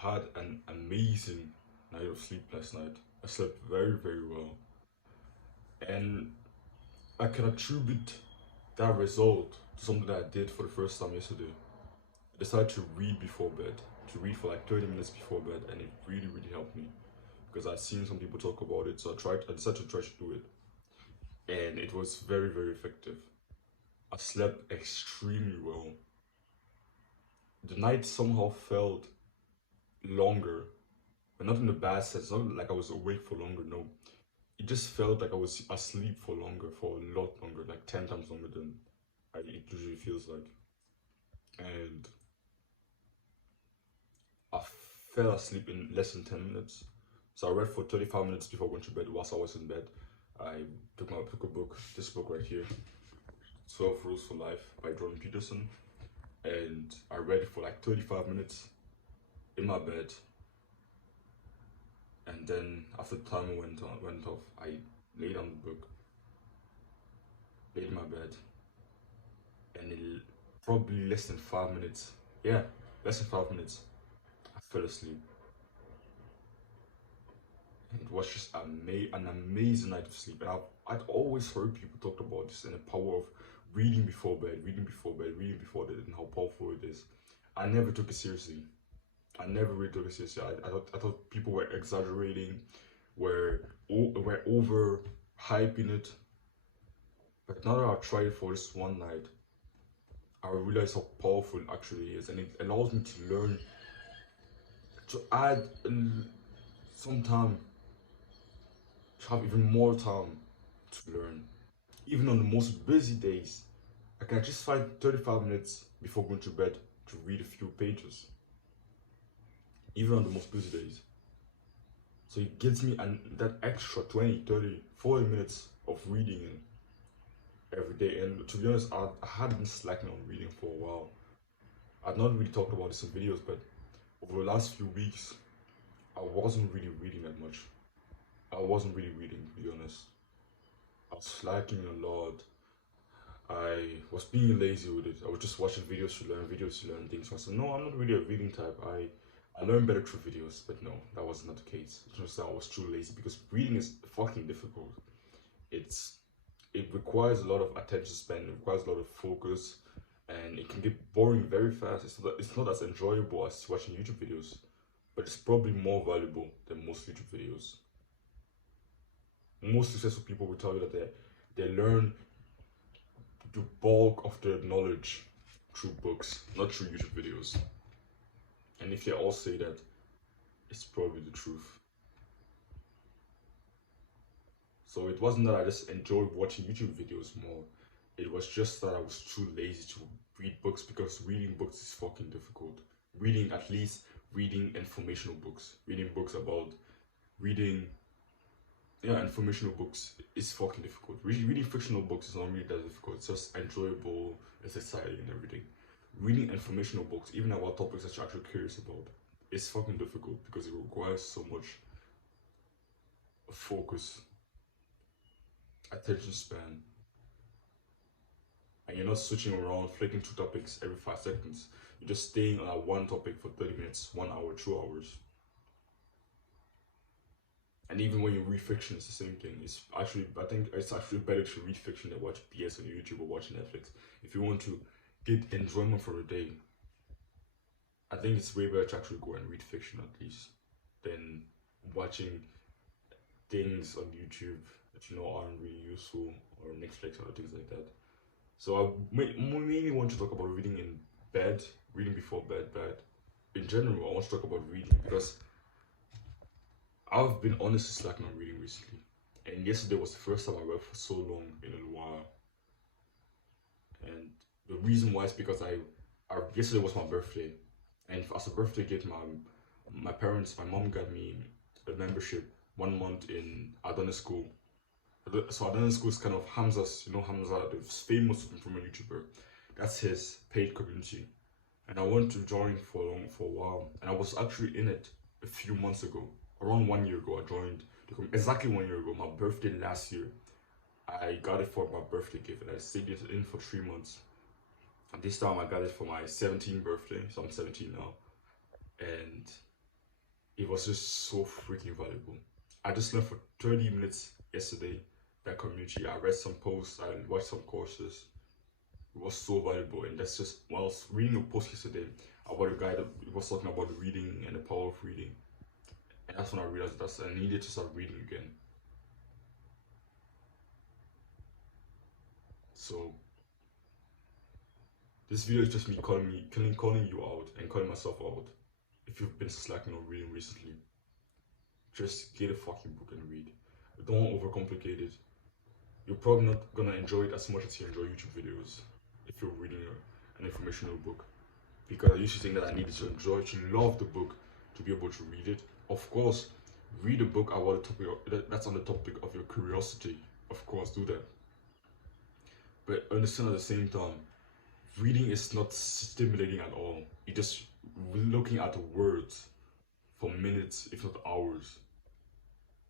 had an amazing night of sleep last night. I slept very, very well. And I can attribute that result to something that I did for the first time yesterday. I decided to read before bed, to read for like 30 minutes before bed, and it really, really helped me because I'd seen some people talk about it. So I decided to try to do it. And it was very, very effective. I slept extremely well. The night somehow felt longer, but not in a bad sense. Not like I was awake for longer. No, it just felt like I was asleep for longer, for a lot longer, like 10 times longer than it usually feels like. And I fell asleep in less than 10 minutes. So I read for 35 minutes before going to bed. Whilst I was in bed, I took a book, this book right here, 12 Rules for Life by Jordan Peterson, and I read it for like 35 minutes in my bed. And then after the timer went off, I laid on the book, laid in my bed, and in probably less than 5 minutes, yeah, less than 5 minutes, I fell asleep. And it was just an amazing night of sleep. And I'd always heard people talk about this and the power of reading before bed, reading before bed, reading before bed, and how powerful it is. I never took it seriously. I never really took it seriously. I thought people were exaggerating, were over hyping it. But now that I've tried it for this one night, I realize how powerful it actually is, and it allows me to learn, to add some time, to have even more time to learn. Even on the most busy days, I can just find 35 minutes before going to bed to read a few pages. Even on the most busy days. So it gives me that extra 20, 30, 40 minutes of reading every day. And to be honest, I had been slacking on reading for a while. I've not really talked about this in videos, but over the last few weeks, I wasn't really reading that much. I wasn't really reading, to be honest. I was slacking a lot. I was being lazy with it. I was just watching videos to learn things. So I said, no, I'm not really a reading type. I learn better through videos, but no, that was not the case. It turns out I was too lazy because reading is fucking difficult. It requires a lot of attention span, it requires a lot of focus, and it can get boring very fast. It's not as enjoyable as watching YouTube videos, but it's probably more valuable than most YouTube videos. Most successful people will tell you that they learn the bulk of their knowledge through books, not through YouTube videos. And if they all say that, it's probably the truth. So it wasn't that I just enjoyed watching YouTube videos more. It was just that I was too lazy to read books because reading books is fucking difficult. Reading, at least reading informational books. Reading books about reading, yeah, informational books is fucking difficult. Reading fictional books is not really that difficult. It's just enjoyable, it's exciting and everything. Reading informational books, even about topics that you're actually curious about, is fucking difficult because it requires so much focus, attention span, and you're not switching around, flicking through topics every 5 seconds. You're just staying on one topic for 30 minutes, 1 hour, 2 hours. And even when you read fiction, it's the same thing. I think it's actually better to read fiction than watch BS on YouTube or watch Netflix. If you want to get enjoyment for the day, I think it's way better to actually go and read fiction at least than watching things on YouTube that you know aren't really useful, or Netflix or things like that. So I mainly want to talk about reading in bed, reading before bed, but in general, I want to talk about reading because I've been honestly slacking on reading recently. And yesterday was the first time I read for so long in a while. And the reason why is because yesterday was my birthday. And as a birthday gift, my mom got me a membership 1 month in Adana School. So Adana School is kind of Hamza's, Hamza, the famous from a YouTuber. That's his paid community. And I wanted to join for a while. And I was actually in it a few months ago. Around 1 year ago, I joined. Exactly 1 year ago, my birthday last year. I got it for my birthday gift and I stayed in for 3 months. And this time I got it for my 17th birthday, so I'm 17 now. And it was just so freaking valuable. I just learned for 30 minutes yesterday that community. I read some posts, I watched some courses. It was so valuable, and that's just when I was reading a post yesterday about a guy that was talking about reading and the power of reading, and that's when I realized that I needed to start reading again. So this video is just me calling you out and calling myself out. If you've been slacking on reading recently, just get a fucking book and read. Don't overcomplicate it. You're probably not gonna enjoy it as much as you enjoy YouTube videos if you're reading an informational book. Because I used to think that I needed to enjoy, to love the book to be able to read it. Of course, read a book about the topic that's on the topic of your curiosity. Of course, do that. But understand at the same time, reading is not stimulating at all. You're just looking at the words for minutes, if not hours.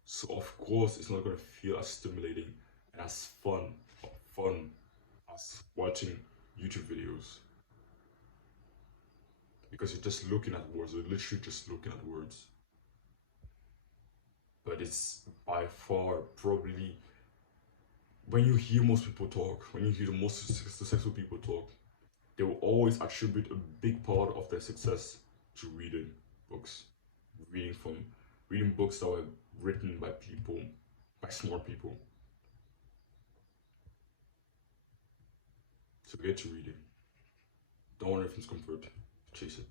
So of course, it's not gonna feel as stimulating and as fun as watching YouTube videos. Because you're just looking at words, you're literally just looking at words. But it's by far probably, when you hear most people talk, when you hear the most successful people talk, they will always attribute a big part of their success to reading books. Reading books that were written by people, by smart people. So get to reading. Don't want everything's comfort. Chase it.